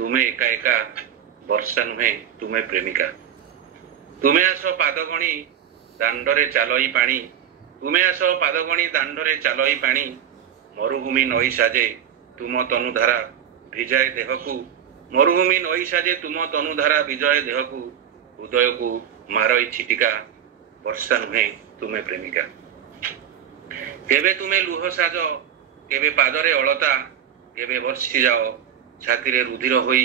ତୁମେ ଏକା ଏକା ବର୍ଷା ନୁହେଁ ତୁମେ ପ୍ରେମିକା। ତୁମେ ଆସ ପାଦଗଣି ଦାଣ୍ଡରେ ଚାଲଇ ପାଣି, ତୁମେ ଆସ ପାଦଗଣି ଦାଣ୍ଡରେ ଚାଲଇ ପାଣି। ମରୁଭୂମି ନଈ ସାଜେ ତୁମ ତନୁଧାରା ଭିଜାଏ ଦେହକୁ, ମରୁଭୂମି ନଈ ସାଜେ ତୁମ ତନୁଧାରା ବିଜୟ ଦେହକୁ। ହୃଦୟକୁ ମାରଇ ଛିଟିକା ବର୍ଷା ନୁହେଁ ତୁମେ ପ୍ରେମିକା। କେବେ ତୁମେ ଲୁହ ସାଜ କେବେ ପାଦରେ ଅଳତା, କେବେ ବର୍ଷି ଯାଅ ଛାତିରେ ରୁଧିର ହୋଇ,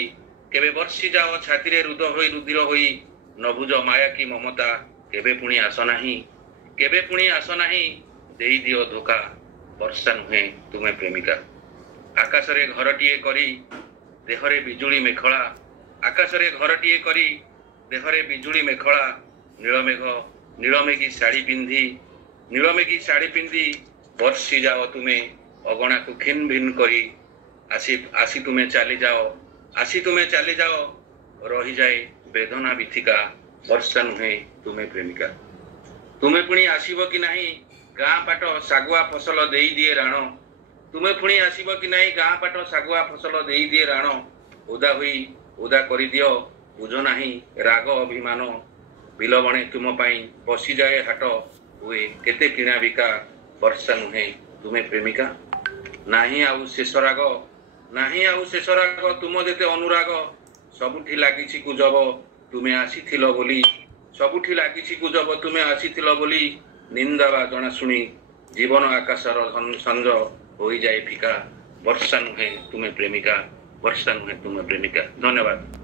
କେବେ ବର୍ଷି ଯାଅ ଛାତିରେ ରୁଧିର ହୋଇ। ନବୁଜ ମାୟା କି ମମତା କେବେ ପୁଣି ଆସ ନାହିଁ, କେବେ ପୁଣି ଆସ ନାହିଁ। ଦେଇଦିଅ ଧୋକା ବର୍ଷା ନୁହେଁ ତୁମେ ପ୍ରେମିକା। ଆକାଶରେ ଘରଟିଏ କରି ଦେହରେ ବିଜୁଳି ମେଖଳା, ଆକାଶରେ ଘରଟିଏ କରି ଦେହରେ ବିଜୁଳି ମେଖଳା। ନୀଳମେଘୀ ଶାଢ଼ୀ ପିନ୍ଧି, ନୀଳମେଘୀ ଶାଢ଼ୀ ପିନ୍ଧି ବର୍ଷି ଯାଅ ତୁମେ ଅଗଣାକୁ ଖିନ୍ ଭିନ୍ କରି। ଆସି ତୁମେ ଚାଲିଯାଅ, ଆସି ତୁମେ ଚାଲିଯାଅ। ରହିଯାଏ ବେଦନା ବିଥିକା ବର୍ଷା ନୁହେଁ ତୁମେ ପ୍ରେମିକା। ତୁମେ ପୁଣି ଆସିବ କି ନାହିଁ ଗାଁ ପାଟ ଶାଗୁଆ ଫସଲ ଦେଇଦିଏ ରାଣ, ତୁମେ ପୁଣି ଆସିବ କି ନାହିଁ ଗାଁ ପାଟ ଶାଗୁଆ ଫସଲ ଦେଇଦିଏ ରାଣ। ଓଦା କରିଦିଅ ବୁଝ ନାହିଁ ରାଗ ଅଭିମାନ, ବିଲବଣେ ତୁମ ପାଇଁ ବସିଯାଏ ହାଟ। ହୁଏ କେତେ କିଣା ବିକା ବର୍ଷା ନୁହେଁ ତୁମେ ପ୍ରେମିକା। ନାହିଁ ଆଉ ଶେଷ ରାଗ, ନାହିଁ ଆଉ ଶେଷ ରାଗ ତୁମ ଯେତେ ଅନୁରାଗ। ସବୁଠି ଲାଗିଛି ଗୁଜବ ତୁମେ ଆସିଥିଲ ବୋଲି, ସବୁଠି ଲାଗିଛି ଗୁଜବ ତୁମେ ଆସିଥିଲ ବୋଲି। ନିନ୍ଦା ବା ଜଣାଶୁଣି ଜୀବନ ଆକାଶର ସଞ୍ଜ ହୋଇଯାଏ ଫିକା ବର୍ଷା ନୁହେଁ ତୁମେ ପ୍ରେମିକା, ବର୍ଷା ନୁହେଁ ତୁମେ ପ୍ରେମିକା। ଧନ୍ୟବାଦ।